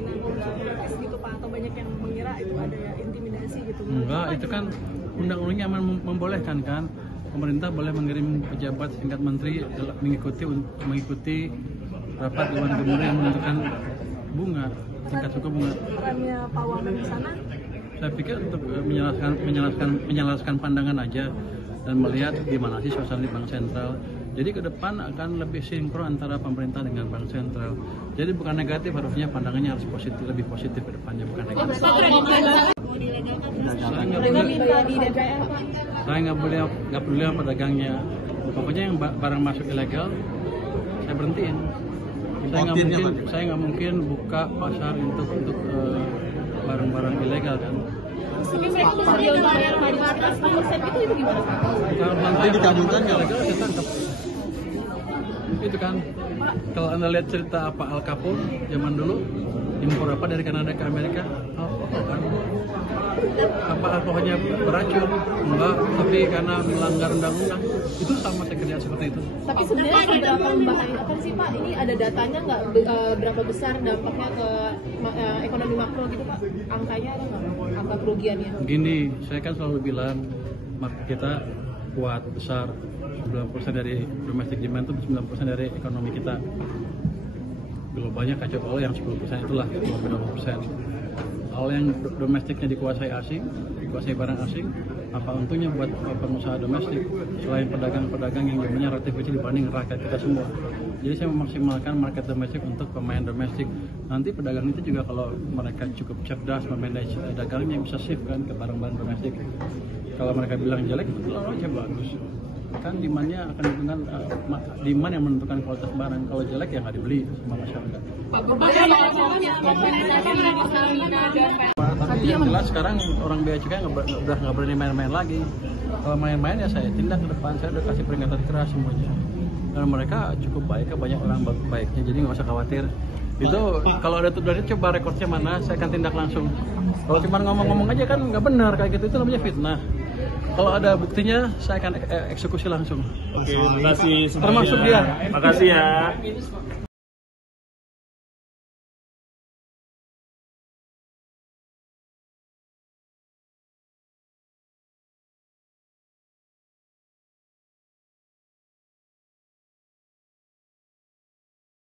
kemungkinan unsur politis gitu Pak, atau banyak yang mengira itu ada ya intimidasi gitu? Enggak, itu kan undang-undangnya membolehkan kan, pemerintah boleh mengirim pejabat tingkat menteri mengikuti rapat Dewan Gubernur yang menentukan bunga, tingkat suku bunga. Perannya Pak Wamen di sana? Saya pikir untuk menjelaskan pandangan aja dan melihat gimana sih suasana di Bank Sentral. Jadi ke depan akan lebih sinkron antara pemerintah dengan Bank Sentral. Jadi bukan negatif, harusnya pandangannya harus positif, lebih positif ke depannya, bukan negatif. Saya nggak peduli sama pedagangnya. Pokoknya yang barang masuk ilegal, saya berhentiin. Saya nggak mungkin buka pasar untuk barang-barang ilegal kan. Kalau nanti dikabulkan nggak legal, saya tangkap. Itu kan, kalau Anda lihat cerita apa Al Capone zaman dulu, impor apa dari Kanada ke Amerika, alkohol kan. Apa alkoholnya beracun? Enggak, tapi karena melanggar undang-undang. Itu sama saya kerja seperti itu. Tapi sebenarnya seberapa membahayakan sih Pak? Ini ada datanya nggak, berapa besar dampaknya ke ekonomi makro gitu Pak? Angkanya ada nggak? Angka kerugiannya? Gini, saya kan selalu bilang kita kuat, besar. 90% dari domestic demand itu 90% dari ekonomi kita. Globalnya kacau balau, yang 10% itulah 20%. Kalau yang domestiknya dikuasai asing, dikuasai barang asing, apa untungnya buat pengusaha domestik selain pedagang-pedagang yang jumlahnya relatif kecil dibanding rakyat kita semua. Jadi saya memaksimalkan market domestik untuk pemain domestik. Nanti pedagang itu juga kalau mereka cukup cerdas memanage dagangnya bisa shift kan ke barang-barang domestik. Kalau mereka bilang jelek, itu lalu aja bagus. Kan demandnya akan menentukan demand yang menentukan kualitas barang. Kalau jelek ya nggak dibeli sama masyarakat. Tapi yang jelas sekarang orang bea cukai udah nggak berani main-main lagi. Kalau main-main ya saya tindak ke depan, saya udah kasih peringatan keras semuanya. Dan mereka cukup baik, banyak orang baiknya, jadi nggak usah khawatir. Itu kalau ada tuduhan coba rekornya mana, saya akan tindak langsung. Kalau cuma ngomong-ngomong aja kan nggak benar kayak gitu, itu namanya fitnah. Kalau ada buktinya, saya akan eksekusi langsung. Oke, terima kasih. Termasuk dia. Makasih ya.